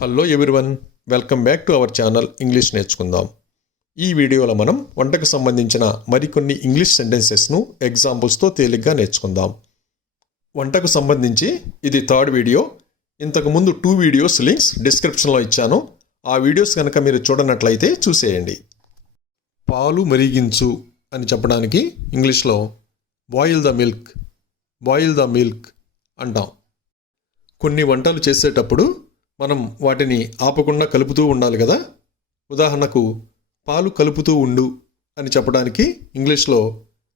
Hello everyone, welcome back to our channel English నేర్చుకుందాం. ఈ వీడియోలో మనం వంటకు సంబంధించిన మరికొన్ని ఇంగ్లీష్ సెంటెన్సెస్ను ఎగ్జాంపుల్స్తో తేలిగ్గా నేర్చుకుందాం. వంటకు సంబంధించి ఇది థర్డ్ వీడియో. ఇంతకుముందు 2 వీడియోస్ లింక్స్ డిస్క్రిప్షన్లో ఇచ్చాను. ఆ వీడియోస్ కనుక మీరు చూడనట్లయితే చూసేయండి. పాలు మరిగించు అని చెప్పడానికి ఇంగ్లీష్లో బాయిల్ ద మిల్క్ అంటాం. కొన్ని వంటలు చేసేటప్పుడు మనం వాటిని ఆపకుండా కలుపుతూ ఉండాలి కదా. ఉదాహరణకు పాలు కలుపుతూ ఉండు అని చెప్పడానికి ఇంగ్లీష్లో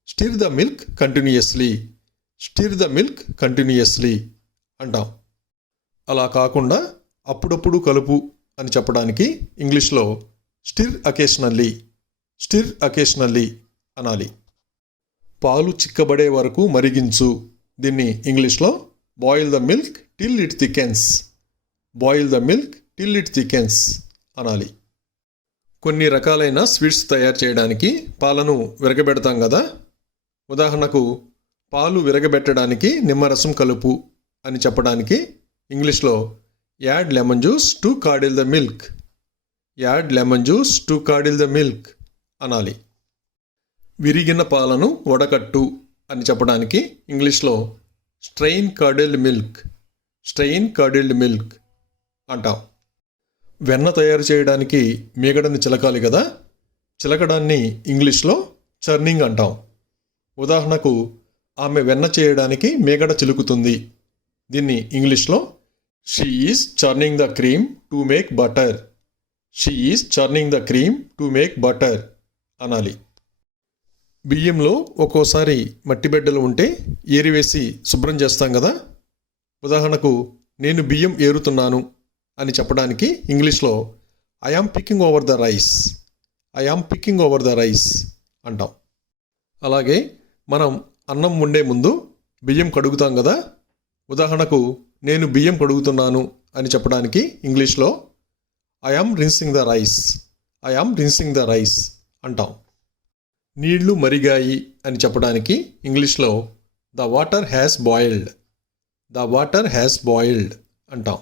స్టిర్ ద మిల్క్ కంటిన్యూయస్లీ అంటాం. అలా కాకుండా అప్పుడప్పుడు కలుపు అని చెప్పడానికి ఇంగ్లీష్లో స్టిర్ అకేషనల్లీ అనాలి. పాలు చిక్కబడే వరకు మరిగించు, దీన్ని ఇంగ్లీష్లో boil the milk till it thickens అనాలి. కొన్ని రకాలైన స్వీట్స్ తయారు చేయడానికి పాలను విరగబెడతాం కదా. ఉదాహరణకు పాలు విరగబెట్టడానికి నిమ్మరసం కలుపు అని చెప్పడానికి ఇంగ్లీష్లో add lemon juice to curdle the milk అనాలి. విరిగిన పాలను వడకట్టు అని చెప్పడానికి ఇంగ్లీష్లో స్ట్రెయిన్ కార్డిల్డ్ మిల్క్ అంటాం. వెన్న తయారు చేయడానికి మీగడని చిలకాలి కదా. చిలకడాన్ని ఇంగ్లీష్లో చర్నింగ్ అంటాం. ఉదాహరణకు ఆమె వెన్న చేయడానికి మీగడ చిలుకుతుంది, దీన్ని ఇంగ్లీష్లో she is churning the cream to make butter అనాలి. బియ్యంలో ఒక్కోసారి మట్టి బిడ్డలు ఉంటే ఏరివేసి శుభ్రం చేస్తాం కదా. ఉదాహరణకు నేను బియ్యం ఏరుతున్నాను అని చెప్పడానికి ఇంగ్లీష్లో I am picking over the rice అంటాం. అలాగే మనం అన్నం వండే ముందు బియ్యం కడుగుతాం కదా. ఉదాహరణకు నేను బియ్యం కడుగుతున్నాను అని చెప్పడానికి ఇంగ్లీష్లో I am rinsing the rice అంటాం. నీళ్లు మరిగాయి అని చెప్పడానికి ఇంగ్లీష్లో ద వాటర్ హ్యాస్ బాయిల్డ్ అంటాం.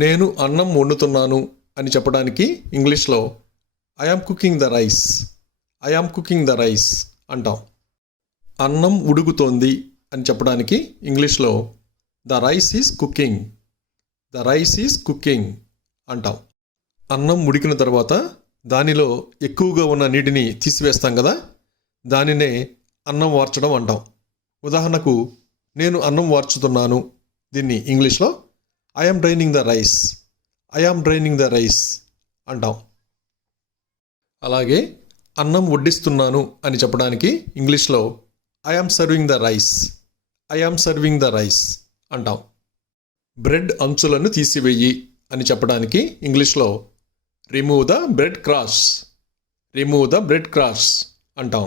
నేను అన్నం వండుతున్నాను అని చెప్పడానికి ఇంగ్లీష్లో I am cooking the rice అంటాం. అన్నం ఉడుకుతోంది అని చెప్పడానికి ఇంగ్లీష్లో ద రైస్ ఈజ్ కుకింగ్ అంటాం. అన్నం ఉడికిన తర్వాత దానిలో ఎక్కువగా ఉన్న నీటిని తీసివేస్తాం కదా, దానినే అన్నం వార్చడం అంటాం. ఉదాహరణకు నేను అన్నం వార్చుతున్నాను, దీన్ని ఇంగ్లీష్లో I am draining the rice అంటాం. అలాగే అన్నం వడ్డిస్తున్నాను అని చెప్పడానికి ఇంగ్లీష్లో I am serving the rice అంటాం. బ్రెడ్ అంచులను తీసివేయి అని చెప్పడానికి ఇంగ్లీష్లో రిమూవ్ ద బ్రెడ్ క్రాస్ అంటాం.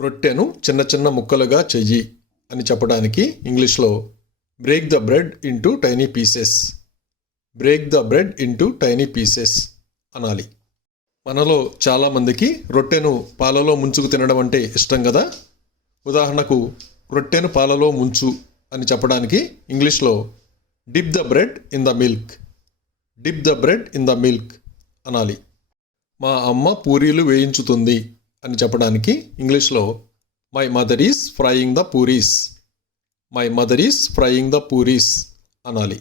రొట్టెను చిన్న చిన్న ముక్కలుగా చెయ్యి అని చెప్పడానికి ఇంగ్లీష్లో break the bread into tiny pieces అనాలి. మనలో చాలామందికి రొట్టెను పాలలో ముంచుకు తినడం అంటే ఇష్టం కదా. ఉదాహరణకు రొట్టెను పాలలో ముంచు అని చెప్పడానికి ఇంగ్లీష్లో dip the bread in the milk అనాలి. మా అమ్మ పూరీలు వేయించుతుంది అని చెప్పడానికి ఇంగ్లీష్లో my mother is frying the puris అనాలి.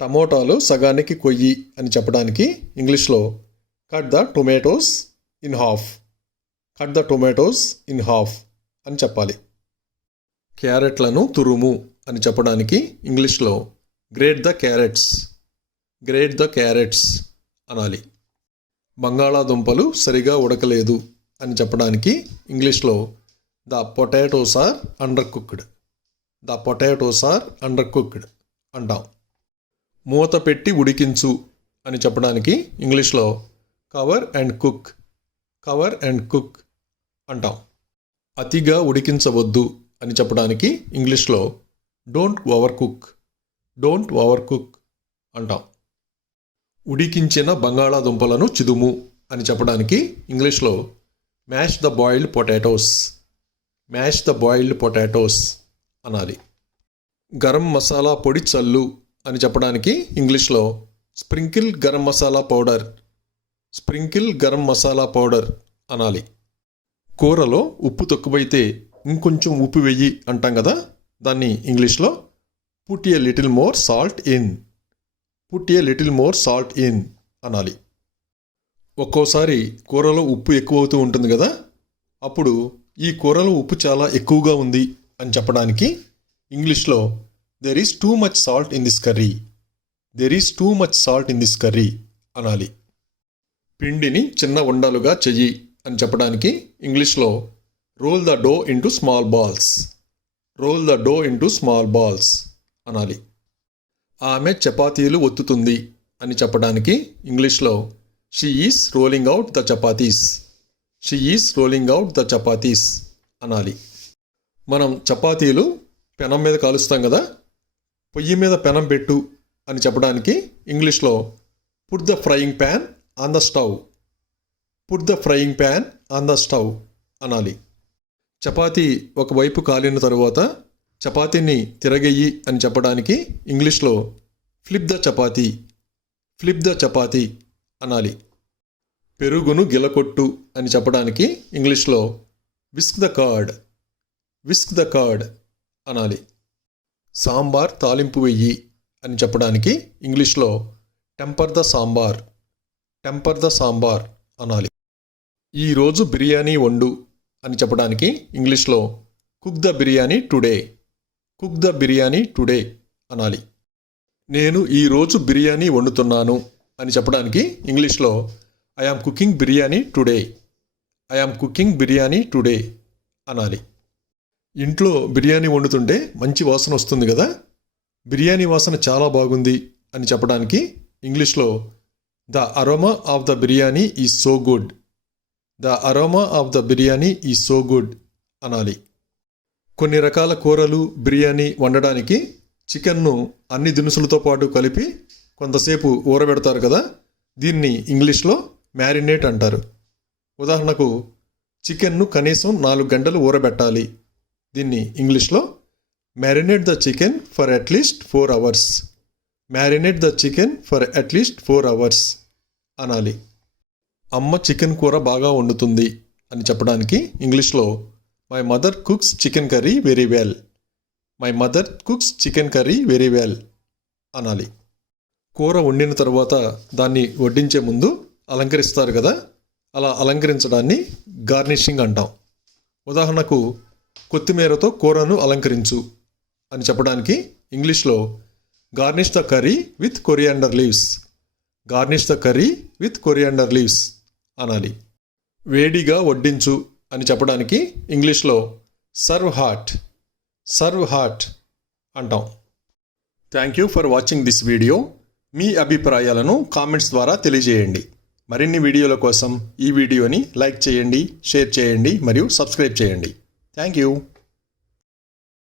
టమోటాలు సగానికి కొయ్యి అని చెప్పడానికి ఇంగ్లీష్లో cut the tomatoes in half అని చెప్పాలి. క్యారెట్లను తురుము అని చెప్పడానికి ఇంగ్లీష్లో గ్రేట్ ద క్యారెట్స్ అనాలి. బంగాళాదుంపలు సరిగా ఉడకలేదు అని చెప్పడానికి ఇంగ్లీష్లో the potatoes are undercooked అంటాం. మూత పెట్టి ఉడికించు అని చెప్పడానికి ఇంగ్లీష్లో కవర్ అండ్ కుక్ అంటాం. అతిగా ఉడికించవద్దు అని చెప్పడానికి ఇంగ్లీష్లో డోంట్ ఓవర్ కుక్ అంటాం. ఉడికించిన బంగాళాదుంపలను చిదుము అని చెప్పడానికి ఇంగ్లీష్లో మ్యాష్ ద బాయిల్డ్ పొటాటోస్ అనాలి. గరం మసాలా పొడి చల్లు అని చెప్పడానికి ఇంగ్లీష్లో sprinkle garam masala powder, sprinkle garam masala powder అనాలి. కూరలో ఉప్పు తక్కువైతే ఇంకొంచెం ఉప్పు వెయ్యి అంటాం కదా, దాన్ని ఇంగ్లీష్లో put a little more salt in, put a little more salt in అనాలి. ఒక్కోసారి కూరలో ఉప్పు ఎక్కువ అవుతూ ఉంటుంది కదా, అప్పుడు ఈ కూరలో ఉప్పు చాలా ఎక్కువగా ఉంది అని చెప్పడానికి ఇంగ్లీష్లో there is too much salt in this curry, there is too much salt in this curry అనాలి. పిండిని చిన్న ఉండలుగా చెయ్యి అని చెప్పడానికి ఇంగ్లీష్లో roll the dough into small balls, roll the dough into small balls అనాలి. ఆమె చపాతీలు ఒత్తుతుంది అని చెప్పడానికి ఇంగ్లీష్లో she is rolling out the chapatis, she is rolling out the chapatis అనాలి. మనం చపాతీలు పెనం మీద కాలుస్తాం కదా, పొయ్యి మీద పెనం పెట్టు అని చెప్పడానికి ఇంగ్లీష్లో put the frying pan on the stove, put the frying pan on the stove అనాలి. చపాతీ ఒకవైపు కాలిన తరువాత చపాతీని తిరగెయ్యి అని చెప్పడానికి ఇంగ్లీష్లో flip the chapati, flip the chapati అనాలి. పెరుగును గిలకొట్టు అని చెప్పడానికి ఇంగ్లీష్లో whisk the curd, whisk the curd అనాలి. సాంబార్ తాలింపు వెయ్యి అని చెప్పడానికి ఇంగ్లీష్లో temper the sambar, temper the sambar అనాలి. ఈరోజు బిర్యానీ వండు అని చెప్పడానికి ఇంగ్లీష్లో cook the biryani today, cook the biryani today అనాలి. నేను ఈరోజు బిర్యానీ వండుతున్నాను అని చెప్పడానికి ఇంగ్లీష్లో I am cooking biryani today, I am cooking biryani today అనాలి. ఇంట్లో బిర్యానీ వండుతుంటే మంచి వాసన వస్తుంది కదా, బిర్యానీ వాసన చాలా బాగుంది అని చెప్పడానికి ఇంగ్లీష్లో the aroma of the biryani is so good, the aroma of the biryani is so good అనాలి. కొన్ని రకాల కూరలు బిర్యానీ వండడానికి చికెన్ను అన్ని దినుసులతో పాటు కలిపి కొంతసేపు ఊరబెడతారు కదా, దీన్ని ఇంగ్లీష్లో మ్యారినేట్ అంటారు. ఉదాహరణకు చికెన్ను కనీసం 4 గంటలు ఊరబెట్టాలి, దీన్ని ఇంగ్లీష్లో marinate the chicken for at least 4 hours, marinate the chicken for at least 4 hours అనాలి. అమ్మ చికెన్ కూర బాగా వండుతుంది అని చెప్పడానికి ఇంగ్లీష్లో my mother cooks chicken curry very well, my mother cooks chicken curry very well అనాలి. కూర వండిన తర్వాత దాన్ని వడ్డించే ముందు అలంకరిస్తారు కదా, అలా అలంకరించడాన్ని గార్నిషింగ్ అంటాం. ఉదాహరణకు కొత్తిమీరతో కూరను అలంకరించు అని చెప్పడానికి ఇంగ్లీష్లో garnish the curry with coriander leaves, garnish the curry with coriander leaves అనాలి. వేడిగా వడ్డించు అని చెప్పడానికి ఇంగ్లీష్లో సర్వ్ హాట్, సర్వ్ హాట్ అంటాం. Thank you for watching this video. మీ అభిప్రాయాలను కామెంట్స్ ద్వారా తెలియజేయండి. మరిన్ని వీడియోల కోసం ఈ వీడియోని లైక్ చేయండి, షేర్ చేయండి మరియు సబ్స్క్రైబ్ చేయండి. Thank you.